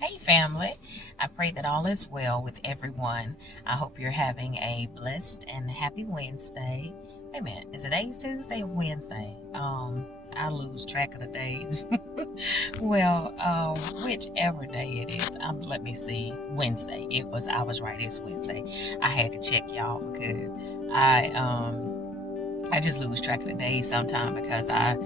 Hey, family. I pray that all is well with everyone. I hope you're having a blessed and happy Wednesday. Wait a minute, is it today's Tuesday or Wednesday? I lose track of the days. Whichever day it is, let me see. Wednesday. I was right. It's Wednesday. I had to check y'all because I just lose track of the days sometimes because I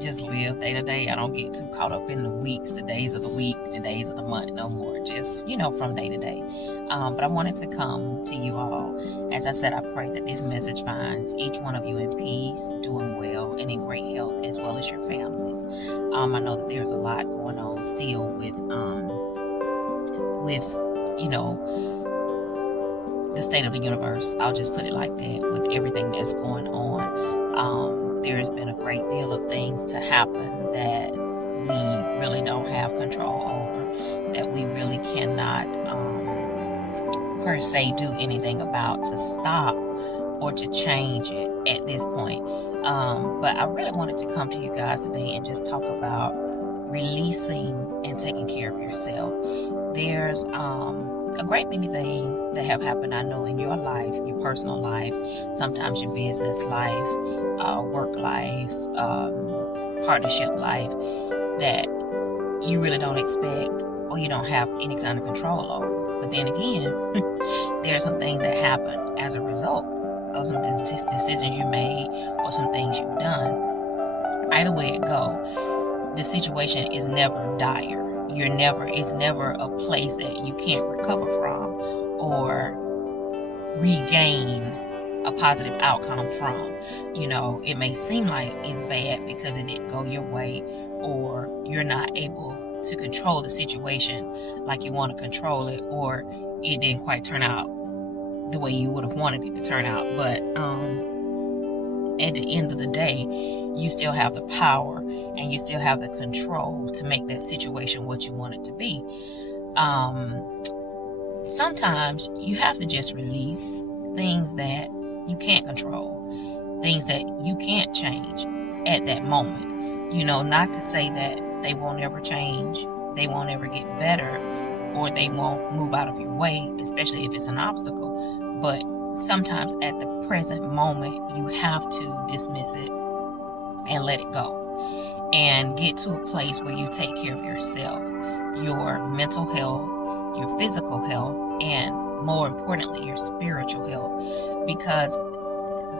just live day to day. I don't get too caught up in the weeks, the days of the week, the days of the month no more. Just, from day to day. But I wanted to come to you all. As I said, I pray that this message finds each one of you in peace, doing well, and in great health, as well as your families. I know that there's a lot going on still the state of the universe. I'll just put it like that, with everything that's going on. There has been a great deal of things to happen that we really don't have control over, that we really cannot per se do anything about to stop or to change it at this point. But I really wanted to come to you guys today and just talk about releasing and taking care of yourself. There's a great many things that have happened, I know, in your life, your personal life, sometimes your business life, work life, partnership life, that you really don't expect or you don't have any kind of control over. But then again, there are some things that happen as a result of some decisions you made or some things you've done. Either way it go, the situation is never dire. It's never a place that you can't recover from or regain a positive outcome from. It may seem like it's bad because it didn't go your way, or you're not able to control the situation like you want to control it, or it didn't quite turn out the way you would have wanted it to turn out. But at the end of the day, you still have the power and you still have the control to make that situation what you want it to be. Sometimes you have to just release things that you can't control, things that you can't change at that moment. Not to say that they won't ever change, they won't ever get better, or they won't move out of your way, especially if it's an obstacle. But sometimes at the present moment, you have to dismiss it and let it go and get to a place where you take care of yourself, your mental health, your physical health, and more importantly, your spiritual health, because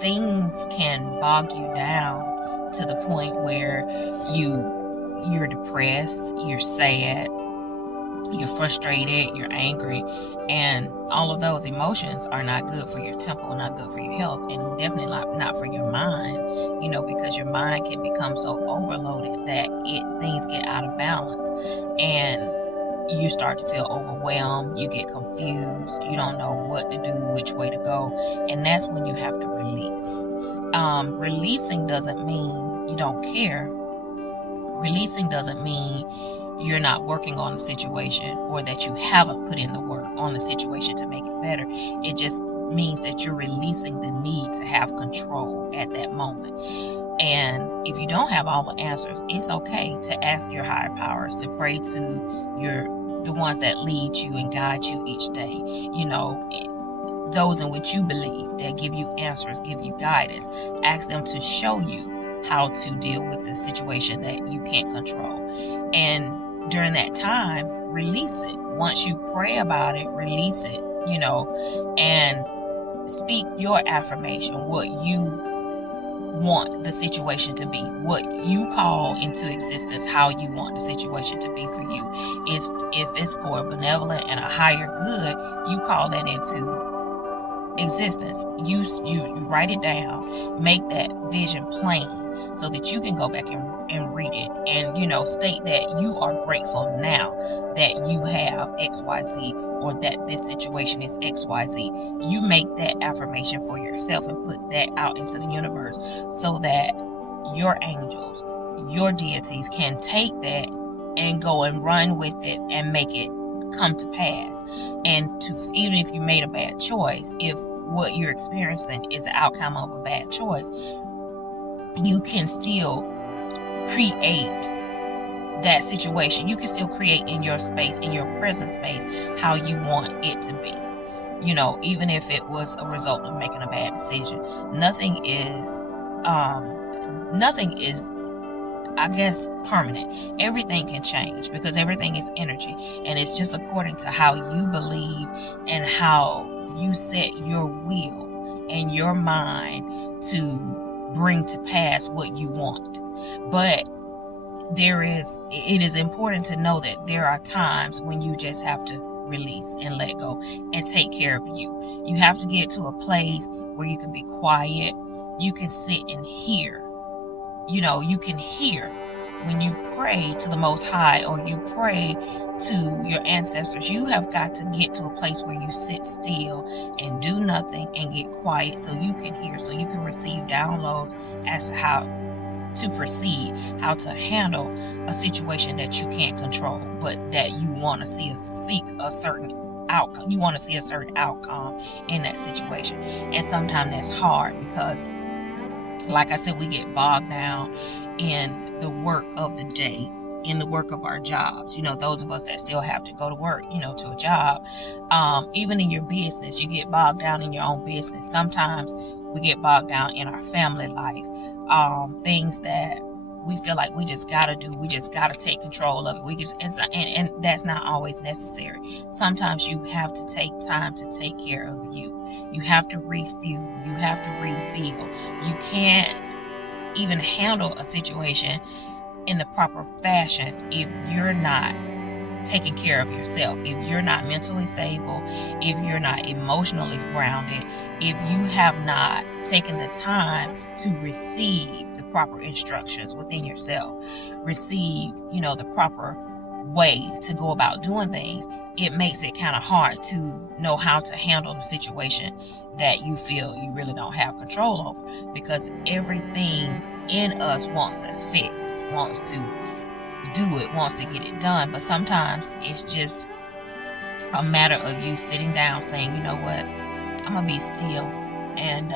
things can bog you down to the point where you're depressed, you're sad, you're frustrated, you're angry, and all of those emotions are not good for your temple, not good for your health, and definitely not for your mind, because your mind can become so overloaded that things get out of balance, and you start to feel overwhelmed, you get confused, you don't know what to do, which way to go, and that's when you have to release. Releasing doesn't mean you don't care. Releasing doesn't mean you're not working on the situation or that you haven't put in the work on the situation to make it better. It just means that you're releasing the need to have control at that moment. And if you don't have all the answers, it's okay to ask your higher powers, to pray to the ones that lead you and guide you each day. Those in which you believe, that give you answers, give you guidance. Ask them to show you how to deal with the situation that you can't control. And during that time, release it. Once you pray about it, release it, and speak your affirmation, what you want the situation to be, what you call into existence, how you want the situation to be for you. If it's for a benevolent and a higher good, you call that into existence. You write it down, make that vision plain, so that you can go back and read it and state that you are grateful now that you have XYZ, or that this situation is XYZ. You make that affirmation for yourself and put that out into the universe, so that your angels, your deities can take that and go and run with it and make it come to pass. And even if you made a bad choice, if what you're experiencing is the outcome of a bad choice, you can still create that situation. You can still create in your space, in your present space, how you want it to be. Even if it was a result of making a bad decision. Nothing is, I guess, permanent. Everything can change because everything is energy, and it's just according to how you believe and how you set your will and your mind to bring to pass what you want. But it is important to know that there are times when you just have to release and let go and take care of you. You have to get to a place where you can be quiet. You can sit and hear. You can hear when you pray to the Most High or you pray to your ancestors. You have got to get to a place where you sit still and do nothing and get quiet so you can hear, so you can receive downloads as to how to proceed, how to handle a situation that you can't control, but that you want to seek a certain outcome. You want to see a certain outcome in that situation. And sometimes that's hard because, like I said, we get bogged down in the work of the day, in the work of our jobs. Those of us that still have to go to work, to a job. Even in your business, you get bogged down in your own business. Sometimes we get bogged down in our family life. Things that we feel like we just gotta do. We just gotta take control of it. And that's not always necessary. Sometimes you have to take time to take care of you. You have to refuel. You have to rebuild. You can't even handle a situation in the proper fashion if you're not taking care of yourself, if you're not mentally stable, if you're not emotionally grounded, if you have not taken the time to receive the proper instructions within yourself, receive, the proper way to go about doing things, it makes it kind of hard to know how to handle the situation that you feel you really don't have control over, because everything in us wants to fix, wants to do it, wants to get it done. But sometimes it's just a matter of you sitting down saying, you know what, I'm gonna be still, and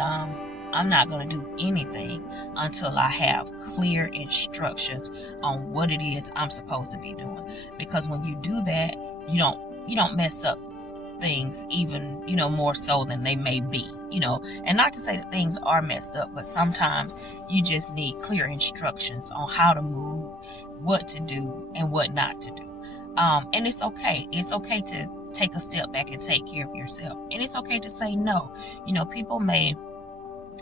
I'm not gonna do anything until I have clear instructions on what it is I'm supposed to be doing. Because when you do that, you don't mess up things even more so than they may be. And not to say that things are messed up, but sometimes you just need clear instructions on how to move, what to do and what not to do. And it's okay to take a step back and take care of yourself, and it's okay to say no. People may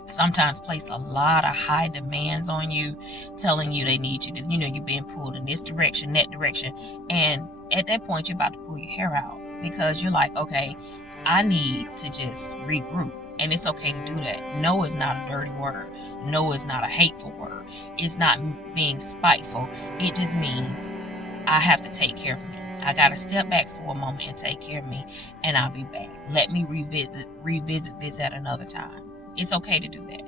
sometimes place a lot of high demands on you, telling you they need you to, you're being pulled in this direction, that direction, and at that point you're about to pull your hair out, because you're like, okay, I need to just regroup. And it's okay to do that. No is not a dirty word. No is not a hateful word. It's not being spiteful. It just means I have to take care of me. I got to step back for a moment and take care of me, and I'll be back. Let me revisit this at another time. It's okay to do that.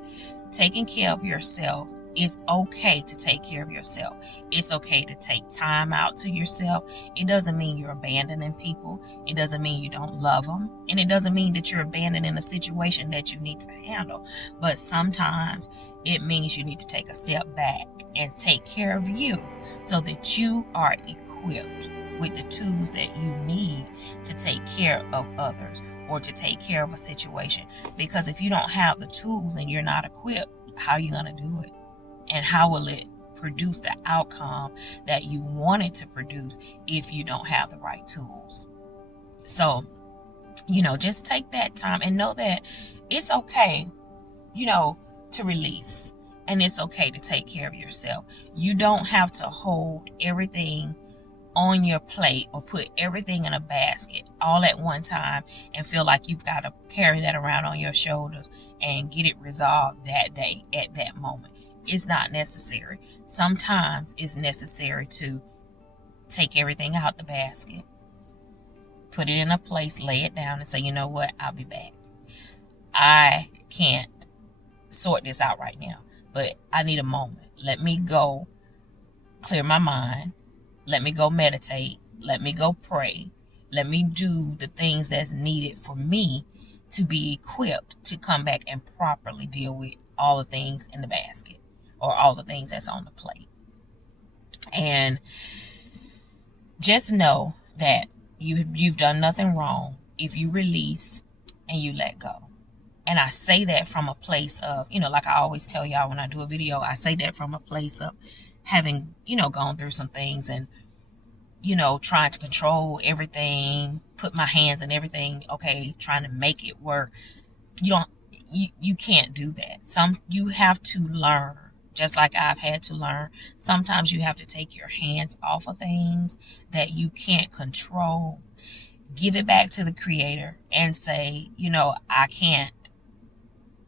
Taking care of yourself, it's okay to take care of yourself. It's okay to take time out to yourself. It doesn't mean you're abandoning people. It doesn't mean you don't love them. And it doesn't mean that you're abandoning a situation that you need to handle. But sometimes it means you need to take a step back and take care of you so that you are equipped with the tools that you need to take care of others or to take care of a situation. Because if you don't have the tools and you're not equipped, how are you going to do it? And how will it produce the outcome that you wanted to produce if you don't have the right tools? So, just take that time and know that it's okay, to release. And it's okay to take care of yourself. You don't have to hold everything on your plate or put everything in a basket all at one time and feel like you've got to carry that around on your shoulders and get it resolved that day at that moment. It's not necessary. Sometimes it's necessary to take everything out the basket, put it in a place, lay it down, and say, you know what, I'll be back. I can't sort this out right now, but I need a moment. Let me go clear my mind. Let me go meditate. Let me go pray. Let me do the things that's needed for me to be equipped to come back and properly deal with all the things in the basket or all the things that's on the plate. And just know that you've done nothing wrong if you release and you let go. And I say that from a place of, like I always tell y'all when I do a video, I say that from a place of having, gone through some things and, trying to control everything, put my hands in everything, okay, trying to make it work. You can't do that. You have to learn, just like I've had to learn. Sometimes you have to take your hands off of things that you can't control. Give it back to the creator and say, I can't.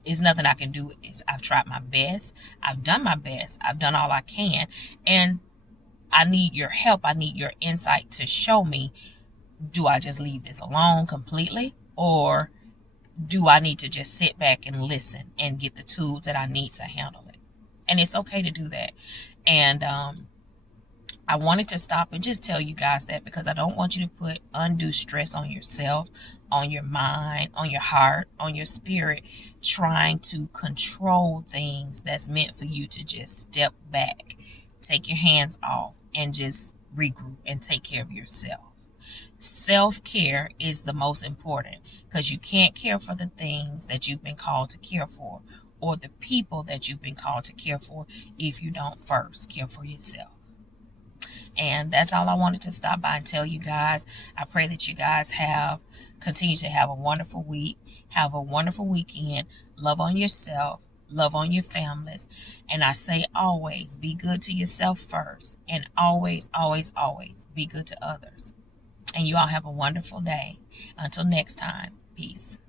There's nothing I can do. I've tried my best. I've done my best. I've done all I can. And I need your help. I need your insight to show me, do I just leave this alone completely? Or do I need to just sit back and listen and get the tools that I need to handle it? And it's okay to do that. And I wanted to stop and just tell you guys that, because I don't want you to put undue stress on yourself, on your mind, on your heart, on your spirit, trying to control things that's meant for you to just step back, take your hands off, and just regroup and take care of yourself. Self-care is the most important, because you can't care for the things that you've been called to care for, or the people that you've been called to care for, if you don't first care for yourself. And that's all I wanted to stop by and tell you guys. I pray that you guys continue to have a wonderful week, have a wonderful weekend. Love on yourself, love on your families. And I say always be good to yourself first, and always, always, always be good to others. And you all have a wonderful day. Until next time, peace.